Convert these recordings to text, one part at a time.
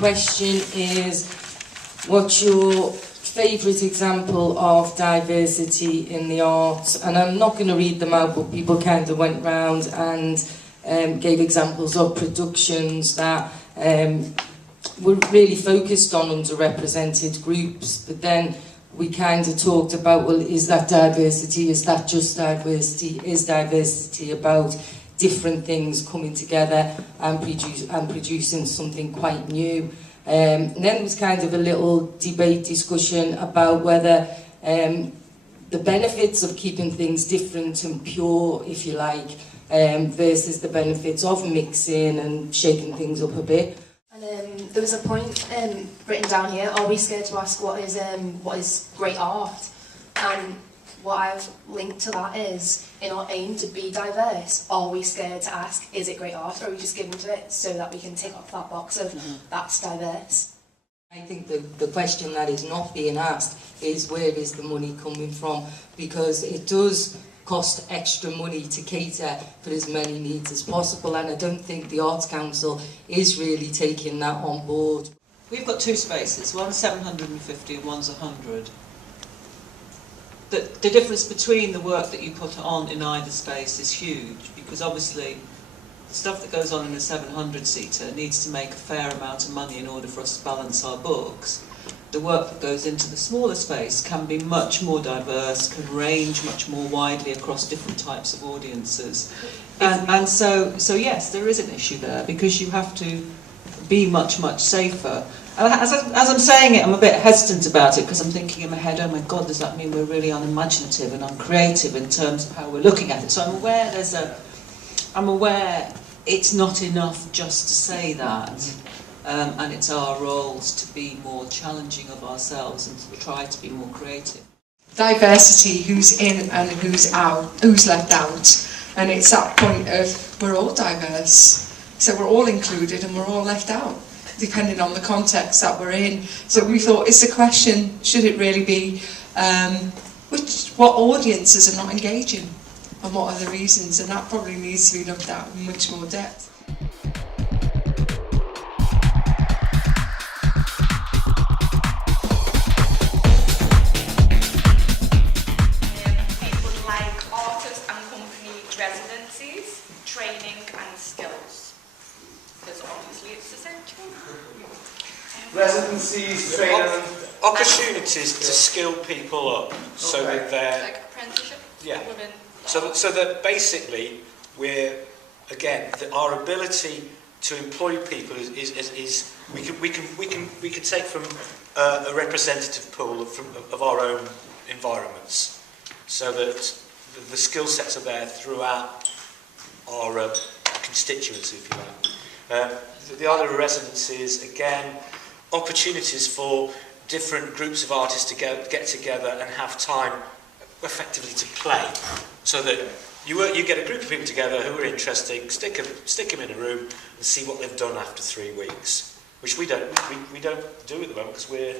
question is, what's your favourite example of diversity in the arts? And I'm not going to read them out, but people kind of went round and gave examples of productions that were really focused on underrepresented groups, but then we kind of talked about, well, is that diversity? Is that just diversity? Is diversity about different things coming together and producing something quite new? And then there was kind of a little debate discussion about whether the benefits of keeping things different and pure, if you like, versus the benefits of mixing and shaking things up a bit. And there was a point written down here, are we scared to ask what is great art? And what I've linked to that is, in our aim to be diverse, are we scared to ask, is it great art, or are we just giving to it so that we can tick off that box of that's diverse? I think the question that is not being asked is, where is the money coming from? Because it does cost extra money to cater for as many needs as possible, and I don't think the Arts Council is really taking that on board. We've got two spaces, one's 750 and one's 100. The difference between the work that you put on in either space is huge, because obviously the stuff that goes on in the 700-seater needs to make a fair amount of money in order for us to balance our books. The work that goes into the smaller space can be much more diverse, can range much more widely across different types of audiences. And so yes, there is an issue there, because you have to be much safer. As I'm saying it, I'm a bit hesitant about it, because I'm thinking in my head, oh my God, does that mean we're really unimaginative and uncreative in terms of how we're looking at it? So I'm aware it's not enough just to say that, and it's our roles to be more challenging of ourselves and to try to be more creative. Diversity, who's in and who's out, who's left out, and it's that point of we're all diverse, so we're all included and we're all left out, depending on the context that we're in. So we thought, it's a question, should it really be, what audiences are not engaging, and what are the reasons, and that probably needs to be looked at in much more depth. We would like artist and company residencies, training and skills, because obviously it's essential. Residencies, training, opportunities to skill people up, so that they're like apprenticeship. yeah. So that basically our ability to employ people is we can take from a representative pool of our own environments, so that the skill sets are there throughout our constituency, if you like. The other residencies, again, opportunities for different groups of artists to get together and have time effectively to play, so that you get a group of people together who are interesting, stick them in a room and see what they've done after 3 weeks, which we don't do at the moment, because we're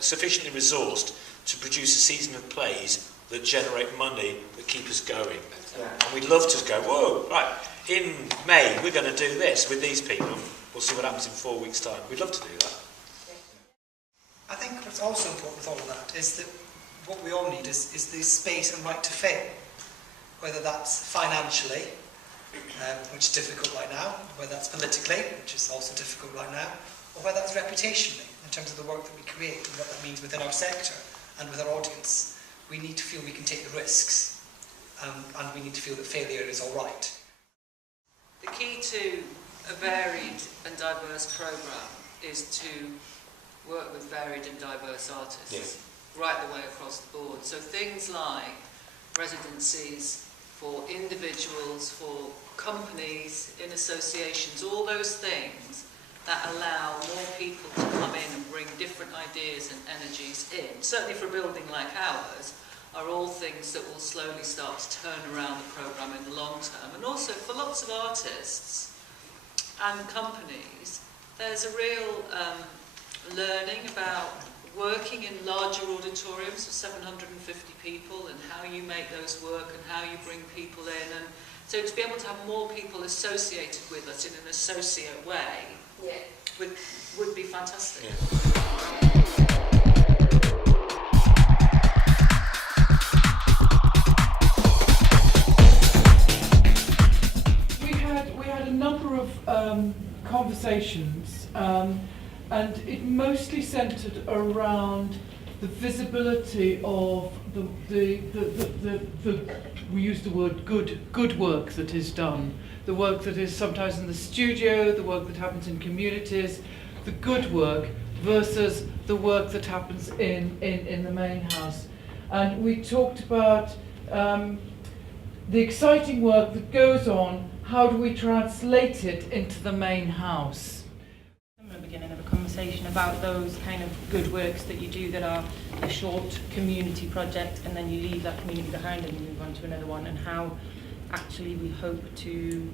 sufficiently resourced to produce a season of plays that generate money that keep us going. And we'd love to go, whoa, right, in May we're going to do this with these people. We'll see what happens in 4 weeks' time. We'd love to do that. I think what's also important with all of that is that what we all need is the space and right to fail, whether that's financially, which is difficult right now, whether that's politically, which is also difficult right now, or whether that's reputationally, in terms of the work that we create and what that means within our sector and with our audience. We need to feel we can take the risks, and we need to feel that failure is all right. The key to a varied and diverse programme is to work with varied and diverse artists, right the way across the board. So things like residencies for individuals, for companies, in associations, all those things that allow more people to come in and bring different ideas and energies in, certainly for a building like ours, are all things that will slowly start to turn around the programme in the long term. And also for lots of artists and companies, there's a real learning about working in larger auditoriums of 750 people and how you make those work and how you bring people in, and So to be able to have more people associated with us in an associate way would be fantastic. We had a number of conversations, and it mostly centred around the visibility of the we use the word good work that is done, the work that is sometimes in the studio, the work that happens in communities, the good work versus the work that happens in the main house. And we talked about the exciting work that goes on. How do we translate it into the main house? From the beginning of a conversation about those kind of good works that you do that are a short community project, and then you leave that community behind and you move on to another one, and how actually we hope to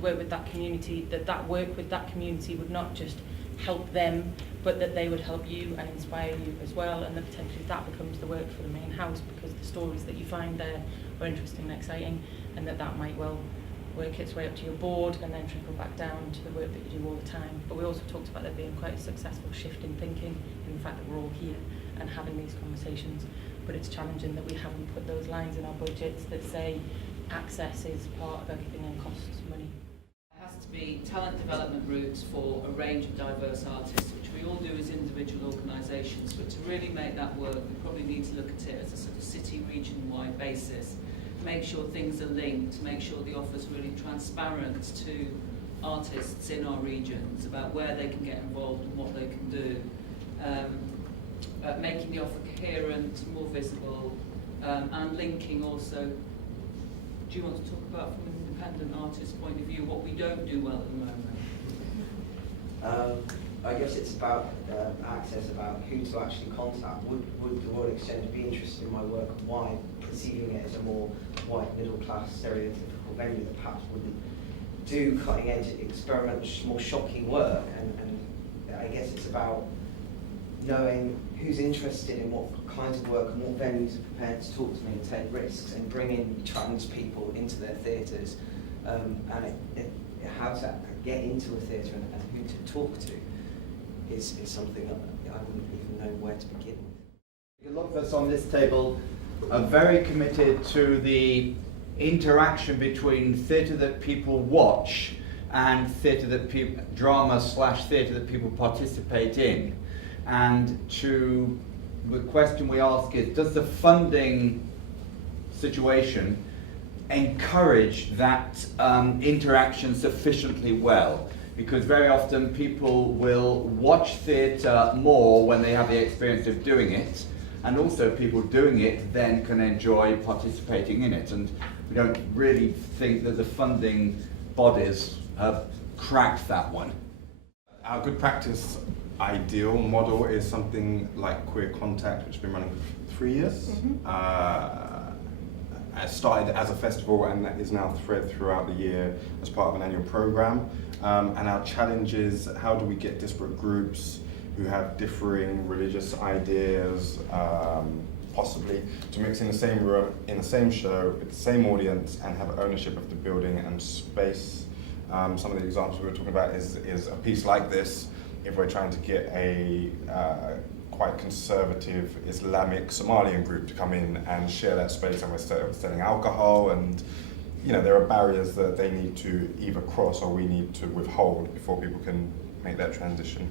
work with that community, that work with that community would not just help them, but that they would help you and inspire you as well, and that potentially that becomes the work for the main house, because the stories that you find there are interesting and exciting, and that might well work its way up to your board and then trickle back down to the work that you do all the time. But we also talked about there being quite a successful shift in thinking, in the fact that we're all here and having these conversations, but it's challenging that we haven't put those lines in our budgets that say access is part of everything and costs money. There has to be talent development routes for a range of diverse artists, which we all do as individual organisations, but to really make that work, we probably need to look at it as a sort of city, region-wide basis, make sure things are linked, make sure the offer's really transparent to artists in our regions about where they can get involved and what they can do, making the offer coherent, more visible, and linking also. Do you want to talk about from an independent artist point of view what we don't do well at the moment? I guess it's about access, about who to actually contact. Would the Royal Exchange be interested in my work, and why, perceiving it as a more white, middle-class, stereotypical venue that perhaps wouldn't do cutting-edge, experimental, more shocking work? And I guess it's about knowing who's interested in what kinds of work and what venues are prepared to talk to me and take risks and bring in trans people into their theatres, and how to get into a theatre and who to talk to is something that I wouldn't even know where to begin with. A lot of us on this table are very committed to the interaction between theatre that people watch and theatre that people, drama/theatre that people participate in. And the question we ask is, does the funding situation encourage that interaction sufficiently well? Because very often people will watch theatre more when they have the experience of doing it, and also people doing it then can enjoy participating in it. And we don't really think that the funding bodies have cracked that one. Our good practice ideal model is something like Queer Contact, which has been running for 3 years. It started as a festival and that is now thread throughout the year as part of an annual programme. And our challenge is, how do we get disparate groups who have differing religious ideas, possibly, to mix in the same room, in the same show, with the same audience, and have ownership of the building and space. Some of the examples we were talking about is a piece like this, if we're trying to get a quite conservative Islamic Somalian group to come in and share that space, and we're selling alcohol, and there are barriers that they need to either cross or we need to withhold before people can make that transition.